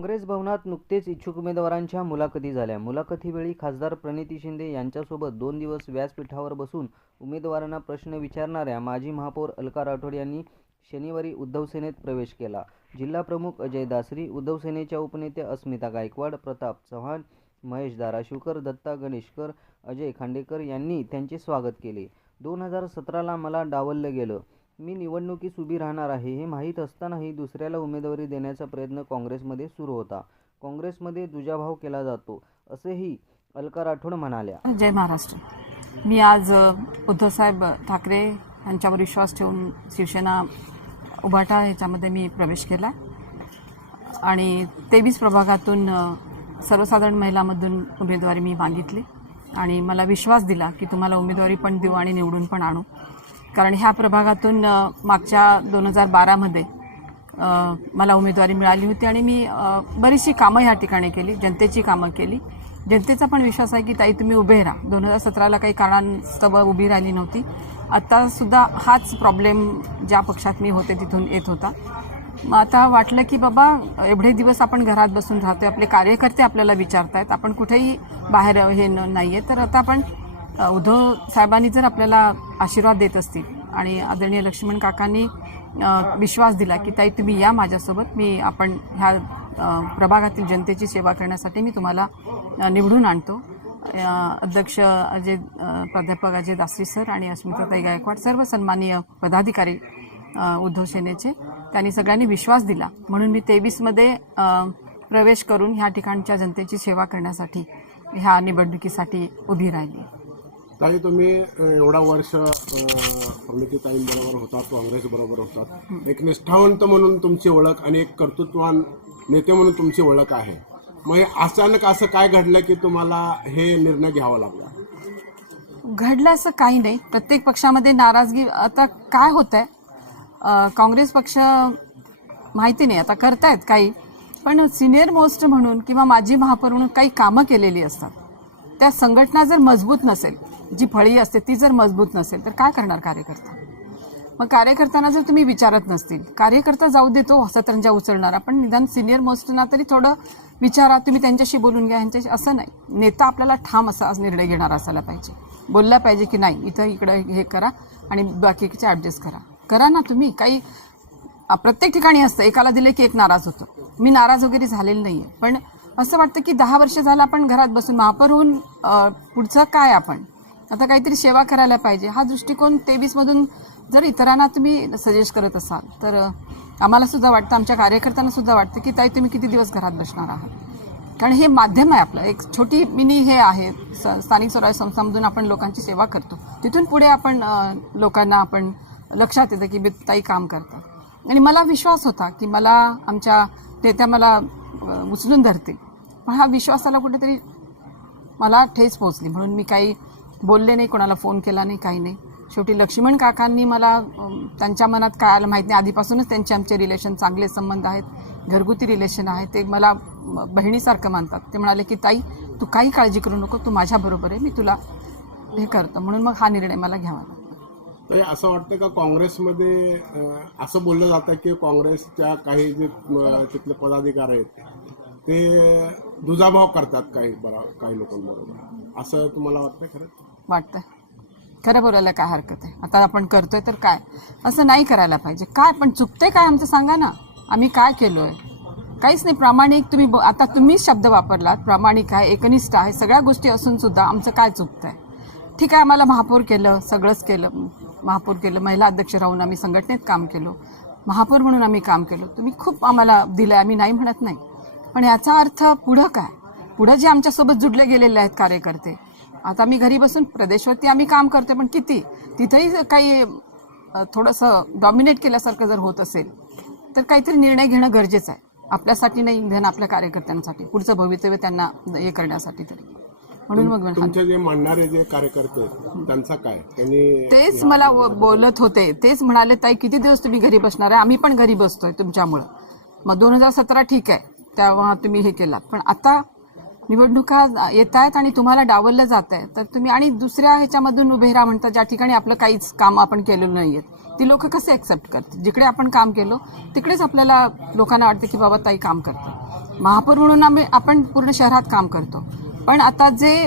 काँग्रेस भवनात नुकतेच इच्छुक उमेदवारांच्या मुलाखती झाल्या. मुलाखतीवेळी खासदार प्रणिती शिंदे यांच्यासोबत दोन दिवस व्यासपीठावर बसून उमेदवारांना प्रश्न विचारणाऱ्या माजी महापौर अलका राठोड यांनी शनिवारी उद्धव सेनेत प्रवेश केला. जिल्हा प्रमुख अजय दासरी उद्धव सेनेच्या उपनेत्या अस्मिता गायकवाड प्रताप चव्हाण महेश दाराशिवकर दत्ता गणेशकर अजय खांडेकर यांनी त्यांचे स्वागत केले. दोन हजार सतराला मला डावललं गेलं. मी निवडणुकीस उभी राहणार आहे हे माहीत असतानाही दुसऱ्याला उमेदवारी देण्याचा प्रयत्न काँग्रेसमध्ये सुरू होता. काँग्रेसमध्ये दुजाभाव केला जातो असेही अलका राठोड म्हणाल्या. जय महाराष्ट्र. मी आज उद्धवसाहेब ठाकरे यांच्यावर विश्वास ठेवून शिवसेना उभाटा ह्याच्यामध्ये मी प्रवेश केला. आणि तेवीस प्रभागातून सर्वसाधारण महिलामधून उमेदवारी मी मागितली. आणि मला विश्वास दिला की तुम्हाला उमेदवारी पण देऊ आणि निवडून पण आणू. कारण ह्या प्रभागातून मागच्या दोन हजार बारामध्ये मला उमेदवारी मिळाली होती आणि मी बरीचशी कामं ह्या ठिकाणी केली जनतेची कामं केली. जनतेचा पण विश्वास आहे की ताई तुम्ही उभे राहा. दोन हजार सतराला काही कारणांस्तव उभी राहिली नव्हती. आत्तासुद्धा हाच प्रॉब्लेम ज्या पक्षात मी होते तिथून येत होता. मग आता वाटलं की बाबा एवढे दिवस आपण घरात बसून राहतोय आपले कार्यकर्ते आपल्याला विचारतायत आपण कुठेही बाहेर हे न- आहे तर आता आपण उद्धव साहेबांनी जर आपल्याला आशीर्वाद देत असतील आणि आदरणीय लक्ष्मण काकांनी विश्वास दिला की ताई तुम्ही या माझ्यासोबत. मी आपण ह्या प्रभागातील जनतेची सेवा करण्यासाठी मी तुम्हाला निवडून आणतो. अध्यक्ष अजय प्राध्यापक अजय दासरी सर आणि अस्मिताताई गायकवाड सर्व सन्माननीय पदाधिकारी उद्धव सेनेचे त्यांनी सगळ्यांनी विश्वास दिला. म्हणून मी तेवीसमध्ये प्रवेश करून ह्या ठिकाणच्या जनतेची सेवा करण्यासाठी ह्या निवडणुकीसाठी उभी राहिली. ताई तुम्ही एवढा वर्ष प्रणितीताईंबरोबर होतात काँग्रेस बरोबर होतात एक निष्ठावंत म्हणून तुमची ओळख आणि एक कर्तृत्वान नेते म्हणून तुमची ओळख आहे. मग हे अचानक असं काय घडलं की तुम्हाला हे निर्णय घ्यावा लागला? घडलं असं काही नाही. प्रत्येक पक्षामध्ये नाराजगी आता काय होत आहे काँग्रेस पक्ष माहिती नाही आता करतायत काही. पण सिनियर मोस्ट म्हणून किंवा माजी महापौर म्हणून काही कामं केलेली असतात. त्या संघटना जर मजबूत नसेल जी फळी असते ती जर मजबूत नसेल तर काय करणार कार्यकर्ता? मग कार्यकर्त्यांना जर तुम्ही विचारत नसतील कार्यकर्ता जाऊ देतो सतरंजा उचलणारा पण निदान सिनियर मोस्टना तरी थोडं विचारा तुम्ही त्यांच्याशी बोलून घ्या ह्यांच्याशी असं नाही. नेता आपल्याला ठाम असा निर्णय घेणारा असायला पाहिजे. बोलला पाहिजे की नाही इथं इकडं हे करा आणि बाकीचे ॲडजस्ट करा. करा ना तुम्ही काही प्रत्येक ठिकाणी असतं एकाला दिले की एक नाराज होतो. मी नाराज वगैरे झालेलं नाही आहे पण असं वाटतं की दहा वर्ष झालं आपण घरात बसून महापौर होऊन पुढचं काय आपण? आता काहीतरी सेवा करायला पाहिजे. हा दृष्टिकोन तेवीसमधून जर इतरांना तुम्ही सजेस्ट करत असाल तर आम्हाला सुद्धा वाटतं आमच्या कार्यकर्त्यांना सुद्धा वाटतं की ताई तुम्ही किती दिवस घरात बसणार आहात? कारण हे माध्यम आहे आपलं. एक छोटी मिनी हे आहे. स- स्थानिक स्वराज्य संस्थांमधून आपण लोकांची सेवा करतो. तिथून पुढे आपण लोकांना आपण लक्षात येतं की मी ताई काम करतात. आणि मला विश्वास होता की मला आमच्या नेत्या मला उचलून धरतील. पण हा विश्वासाला कुठेतरी मला ठेच पोचली म्हणून मी काही बोलले नाही कोणाला फोन केला नाही काही नाही. शेवटी लक्ष्मण काकांनी मला त्यांच्या मनात काय आलं माहीत नाही. आधीपासूनच त्यांचे आमचे रिलेशन चांगले संबंध आहेत घरगुती रिलेशन आहे ते मला बहिणीसारखं मानतात. ते म्हणाले की ताई तू काही काळजी करू नको. तू माझ्याबरोबर आहे. मी तुला हे करतो. म्हणून मग हा निर्णय मला घ्यावा लागला. असं वाटतं का काँग्रेसमध्ये असं बोललं जातं की काँग्रेसच्या काही जे तिथले पदाधिकारी आहेत ते दुजाभाव करतात काही बरा काही लोकांबरोबर? असं तुम्हाला वाटतं खरं? वाटतंय. खरं बोलायला काय हरकत आहे? आता आपण करतोय तर काय? असं नाही करायला पाहिजे. काय? पण चुकतंय काय आमचं सांगा ना. आम्ही काय केलोय? काहीच नाही. प्रामाणिक तुम्ही ब- आता तुम्हीच शब्द वापरलात. प्रामाणिक आहे एकनिष्ठ आहे. सगळ्या गोष्टी असून सुद्धा आमचं काय चुकतंय? ठीक आहे आम्हाला महापौर केलं सगळंच केलं. महापौर केलं महिला अध्यक्ष राहून आम्ही संघटनेत काम केलो. महापौर म्हणून आम्ही काम केलो. तुम्ही खूप आम्हाला दिलं आम्ही नाही म्हणत नाही. पण याचा अर्थ पुढं काय? पुढं जे आमच्यासोबत जुडले गेलेले आहेत कार्यकर्ते आता मी घरी बसून प्रदेशवरती आम्ही काम करतोय पण किती? तिथेही काही थोडंसं डॉमिनेट केल्यासारखं जर होत असेल तर काहीतरी निर्णय घेणं गरजेचं आहे. आपल्यासाठी नाही घेणं आपल्या कार्यकर्त्यांसाठी पुढचं भवितव्य त्यांना हे करण्यासाठी तरी. म्हणून मग तुमचे जे मांडणारे जे कार्यकर्ते त्यांचा काय? त्यांनी तेच मला बोलत होते. तेच म्हणाले ताई किती दिवस तुम्ही घरी बसणार आहे? आम्ही पण घरी बसतोय तुमच्यामुळं. मग दोन हजार सतरा ठीक आहे तेव्हा तुम्ही हे केलात. पण आता निवडणुका येत आहेत आणि तुम्हाला डावललं जात आहे तर तुम्ही आणि दुसऱ्या ह्याच्यामधून उभे राहा म्हणता ज्या ठिकाणी आपलं काहीच काम आपण केलेलं नाहीये. ती लोक कसे ॲक्सेप्ट करतात जिकडे आपण काम केलो तिकडेच आपल्याला लोकांना वाटतं की बाबा ताई काम करतं महापौर म्हणून आम्ही आपण पूर्ण शहरात काम करतो. पण आता जे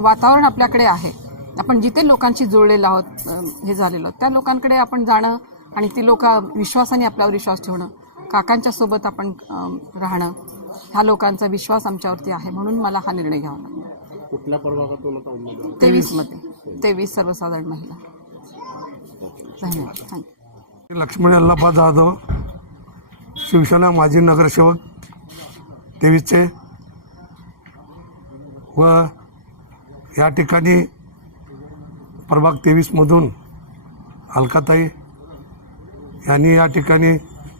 वातावरण आपल्याकडे आहे आपण जिथे लोकांशी जुळलेलो आहोत हे झालेलो त्या लोकांकडे आपण जाणं आणि ती लोक विश्वासाने आपल्यावर विश्वास ठेवणं काकांच्या सोबत आपण राहणं ह्या लोकांचा विश्वास आमच्यावरती आहे म्हणून मला हा निर्णय घ्यावा लागला. तेवीसमध्ये. तेवीस सर्वसाधारण महिला. धन्यवाद. थँक्यू लक्ष्मण अल्लापा जाधव शिवसेना माजी नगरसेवक तेवीसचे. व या ठिकाणी प्रभाग तेवीसमधून अलकाताई यांनी या ठिकाणी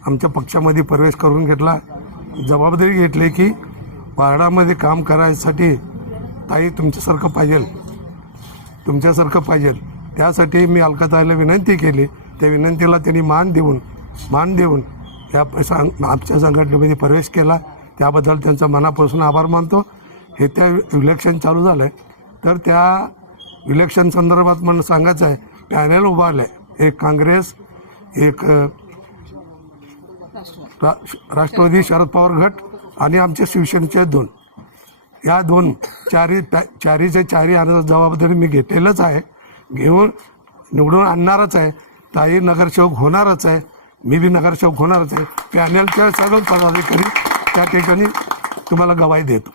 आमच्या पक्षामध्ये प्रवेश करून घेतला. जबाबदारी घेतली की वार्डामध्ये काम करायसाठी ताई तुमच्यासारखं पाहिजे. तुमच्यासारखं पाहिजे. त्यासाठी मी अलकाताईला विनंती केली. त्या विनंतीला त्यांनी मान देऊन मान देऊन या सांग आमच्या संघटनेमध्ये प्रवेश केला. त्याबद्दल त्यांचा मनापासून आभार मानतो. हे त्या इलेक्शन चालू झालं आहे तर त्या इलेक्शन संदर्भात मला सांगायचं आहे पॅनल उभारलं आहे एक काँग्रेस एक रा- राष्ट्रवादी शरद पवार गट आणि आमचे शिवसेनेचे दोन. या दोन चारी त्या- चारीचे चारी आणण्याचा जबाबदारी मी घेतलेलंच आहे. घेऊन निवडून आणणारच आहे. ताई नगरसेवक होणारच आहे. मी बी नगरसेवक होणारच आहे. पॅनलच्या सर्व पदाधिकारी त्या ठिकाणी तुम्हाला गवाही देतो.